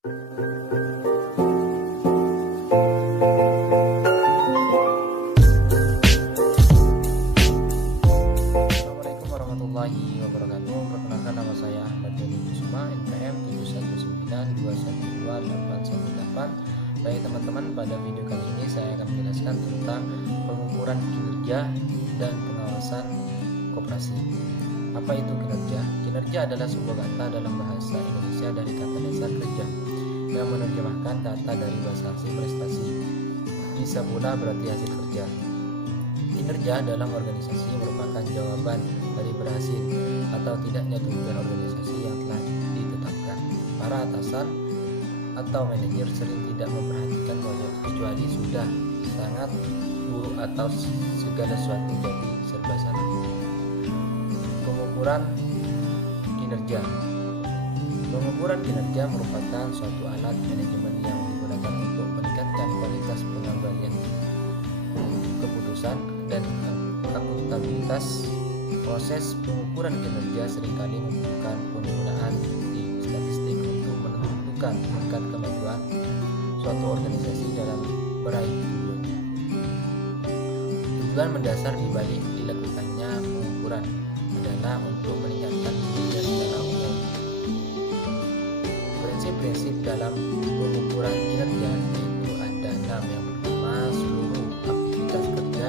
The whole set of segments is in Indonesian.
Assalamualaikum warahmatullahi wabarakatuh. Perkenalkan, nama saya Ahmad Doni Kusuma, NPM 719212818. Baik teman-teman, pada video kali ini saya akan menjelaskan tentang pengukuran kinerja dan pengawasan koperasi. Apa itu kinerja? Kinerja adalah sebuah kata dalam bahasa Indonesia dari kata dasar kerja yang menerjemahkan kata dari bahasa asing prestasi. Bisa pula berarti hasil kerja. Kinerja dalam organisasi merupakan jawaban dari berhasil atau tidaknya tujuan organisasi yang telah ditetapkan. Para atasan atau manajer sering tidak memperhatikan kecuali sudah sangat buruk atau segala sesuatu jadi serba salah. Pengukuran kinerja. Pengukuran kinerja merupakan suatu alat manajemen yang digunakan untuk meningkatkan kualitas pengambilan keputusan dan akuntabilitas. Proses pengukuran kinerja seringkali membutuhkan penggunaan statistik untuk menentukan tingkat kemajuan suatu organisasi dalam meraih tujuan. Tujuan mendasar dibalik dilakukannya pengukuran adalah untuk meningkatkan kinerja secara umum. Prinsip-prinsip dalam pengukuran kinerja itu ada 6. Yang pertama, seluruh aktivitas kerja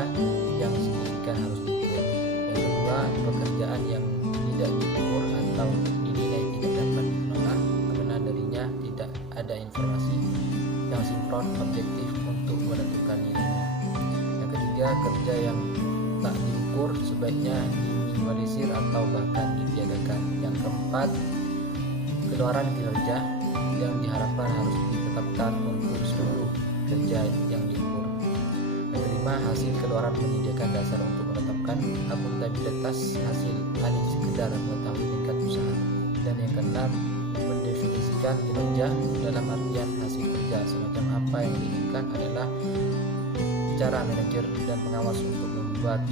yang signifikan harus diukur. Yang kedua, pekerjaan yang tidak diukur atau dinilai tidak dapat ditolak karena darinya tidak ada informasi yang sinkron objektif untuk menentukan nilainya. Yang ketiga, kerja yang tak diukur sebaiknya diminimalisir atau bahkan ditiadakan. Yang keempat, keluaran kinerja yang diharapkan harus ditetapkan untuk seluruh kerja yang diukur. Yang kelima, hasil keluaran menyediakan dasar untuk menetapkan akuntabilitas hasil alih sekedar mengetahui tingkat usaha. Dan yang keenam, mendefinisikan kinerja dalam artian hasil kerja semacam apa yang diinginkan adalah cara manajer dan pengawas untuk membuat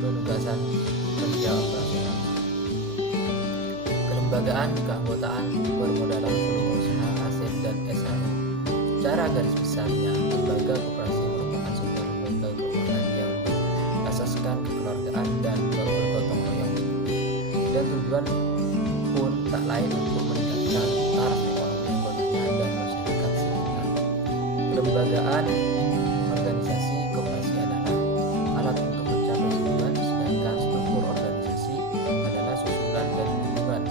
penugasan kerja operasional. Kelembagaan keanggotaan permodalan volume usaha aset dan SHU. Secara garis besarnya, lembaga koperasi merupakan sebuah lembaga keuangan yang berasaskan kekeluargaan dan bergotong royong, dan tujuan pun tak lain untuk meningkatkan taraf ekonomi anggotanya dan masyarakat sekitar. Kelembagaan organisasi koperasi adalah alat untuk mencapai tujuan, sedangkan struktur organisasi adalah susunan dan hubungan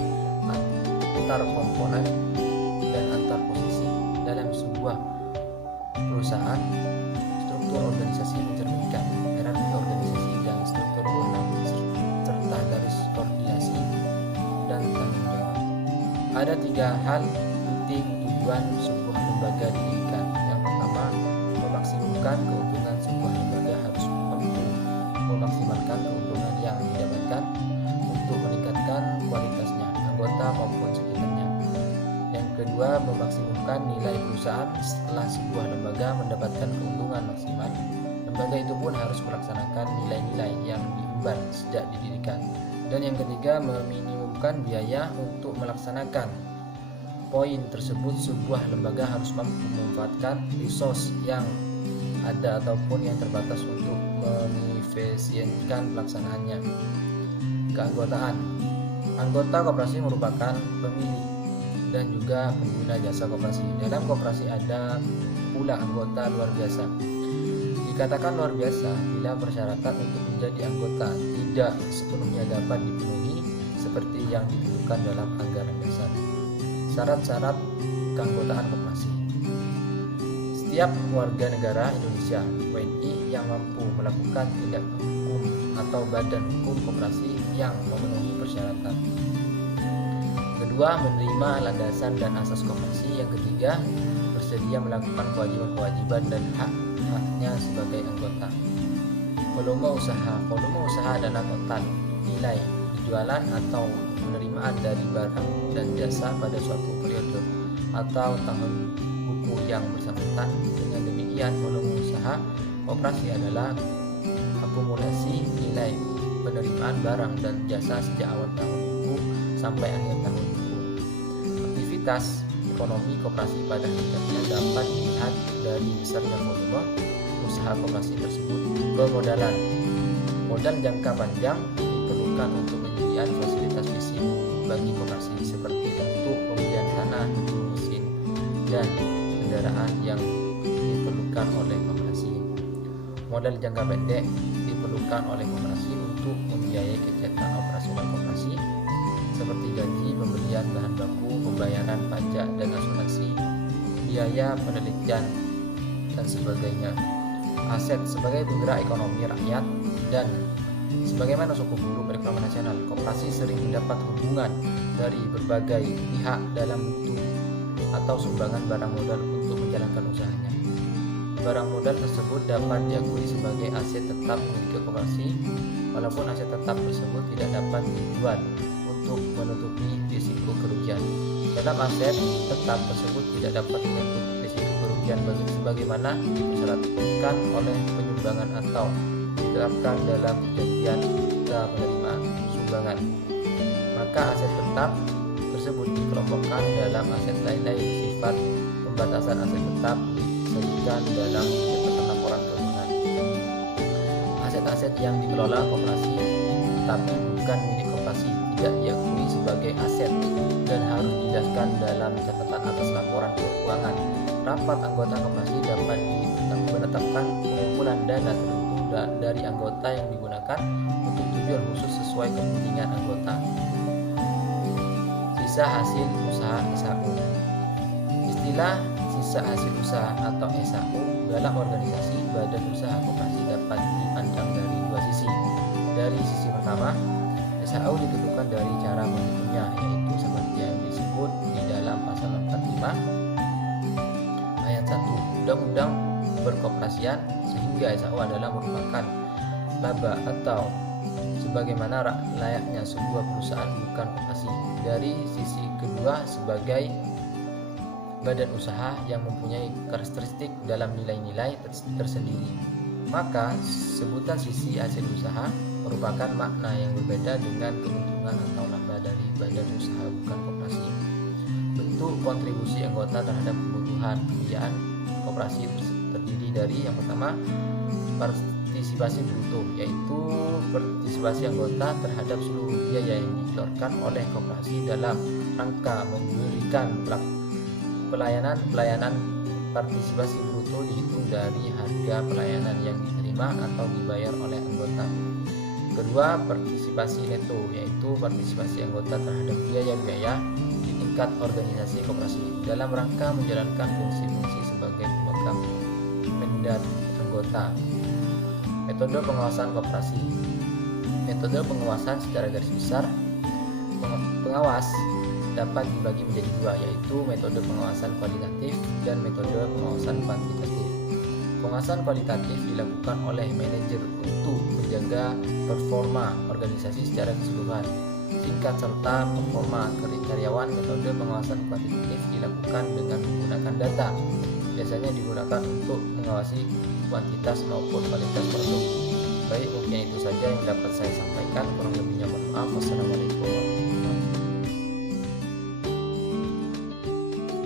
antar komponen dan antar posisi dalam sebuah perusahaan. Struktur organisasi mencerminkan hierarki organisasi dan struktur wewenang serta garis koordinasi dan tanggung jawab. Ada 3 hal penting tujuan sebuah lembaga didirikan. Yang pertama, memaksimumkan keuntungan. Sebuah lembaga harus mampu memaksimalkan keuntungan yang didapatkan untuk meningkatkan kualitasnya, anggota maupun sekitarnya. Yang kedua, memaksimumkan nilai perusahaan. Setelah sebuah lembaga mendapatkan keuntungan maksimal, lembaga itu pun harus melaksanakan nilai-nilai yang diemban sejak didirikan. Dan yang ketiga, meminimumkan biaya untuk melaksanakan poin tersebut. Sebuah lembaga harus mampu memanfaatkan resource yang ada ataupun yang terbatas untuk mengefisienkan pelaksanaannya. Keanggotaan. Anggota koperasi merupakan pemilih dan juga pengguna jasa koperasi. Dalam koperasi ada pula anggota luar biasa. Dikatakan luar biasa bila persyaratan untuk menjadi anggota tidak sepenuhnya dapat dipenuhi seperti yang ditentukan dalam anggaran dasar. Syarat-syarat keanggotaan koperasi. Setiap warga negara Indonesia (WNI) yang mampu melakukan tindak hukum atau badan hukum koperasi yang memenuhi persyaratan. Kedua, menerima landasan dan asas koperasi. Yang ketiga, bersedia melakukan kewajiban-kewajiban dan hak-haknya sebagai anggota. Volume usaha adalah total nilai penjualan atau penerimaan dari barang dan jasa pada suatu periode atau tahun buku yang bersangkutan. Dengan demikian, volume usaha koperasi adalah akumulasi nilai penerimaan barang dan jasa sejak awal tahun buku sampai akhir tahun buku. Aktivitas ekonomi koperasi pada hakikatnya dapat dilihat dari besarnya volume usaha koperasi tersebut. Permodalan. Modal jangka panjang diperlukan untuk penyediaan fasilitas fisik bagi koperasi seperti untuk pembelian tanah, mesin, dan kendaraan yang diperlukan oleh koperasi. Modal jangka pendek diperlukan oleh koperasi untuk membiayai kegiatan operasional koperasi seperti gaji, pembelian bahan baku, pembayaran pajak dan asuransi, biaya penelitian, dan sebagainya. Aset sebagai penggerak ekonomi rakyat dan sebagaimana suku buruh perekonomian nasional, koperasi sering mendapat hubungan dari berbagai pihak dalam bentuk atau sumbangan barang modal untuk menjalankan usahanya. Barang modal tersebut dapat diakui sebagai aset tetap milik koperasi, walaupun aset tetap tersebut tidak dapat dijual untuk menutupi risiko kerugian. Dalam aset tetap tersebut tidak dapat menutup risiko kerugian sebagaimana dipersyaratkan oleh penyumbangan atau diterapkan dalam perjanjian kita menerima sumbangan. Maka aset tetap tersebut dikelompokkan dalam aset lain-lain. Sifat pembatasan aset tetap disajikan dalam catatan laporan keuangan. Aset-aset yang dikelola koperasi tapi bukan milik koperasi tidak diakui sebagai aset dan harus dijelaskan dalam catatan atas laporan keuangan. Rapat anggota koperasi dapat menetapkan pengumpulan dana tertentu dari anggota yang digunakan untuk tujuan khusus sesuai kepentingan anggota. Sisa hasil usaha SAU. Istilah sisa hasil usaha atau SAU dalam organisasi badan usaha koperasi dapat dipandang dari dua sisi. Dari sisi pertama, SAU ditentukan dari cara menghitungnya, yaitu seperti yang disebut di dalam pasal 45 ayat 1 Undang-Undang Perkoperasian, sehingga SAU adalah merupakan laba atau sebagaimana layaknya sebuah perusahaan bukan koperasi. Dari sisi kedua, sebagai badan usaha yang mempunyai karakteristik dalam nilai-nilai tersendiri, maka sebutan sisi hasil usaha merupakan makna yang berbeda dengan keuntungan atau laba dari badan usaha bukan koperasi. Bentuk kontribusi anggota terhadap kebutuhan pembiayaan koperasi terdiri dari yang pertama, partisipasi bruto, yaitu partisipasi anggota terhadap seluruh biaya yang dikeluarkan oleh koperasi dalam rangka memberikan pelayanan. Partisipasi bruto dihitung dari harga pelayanan yang diterima atau dibayar oleh anggota. Kedua, partisipasi neto, yaitu partisipasi anggota terhadap biaya-biaya di tingkat organisasi koperasi dalam rangka menjalankan fungsi-fungsi sebagai pemegang mandat anggota. Metode pengawasan koperasi. Metode pengawasan secara garis besar, pengawas dapat dibagi menjadi dua, yaitu metode pengawasan kualitatif dan metode pengawasan kuantitatif. Pengawasan kualitatif dilakukan oleh manajer untuk menjaga performa organisasi secara keseluruhan, tingkat serta performa karyawan. Metode pengawasan kuantitatif dilakukan dengan menggunakan data, biasanya digunakan untuk mengawasi kuantitas maupun kualitas produk. Baik, mungkin itu saja yang dapat saya sampaikan. Kurang lebihnya mohon maaf. Wassalamualaikum warahmatullahi wabarakatuh.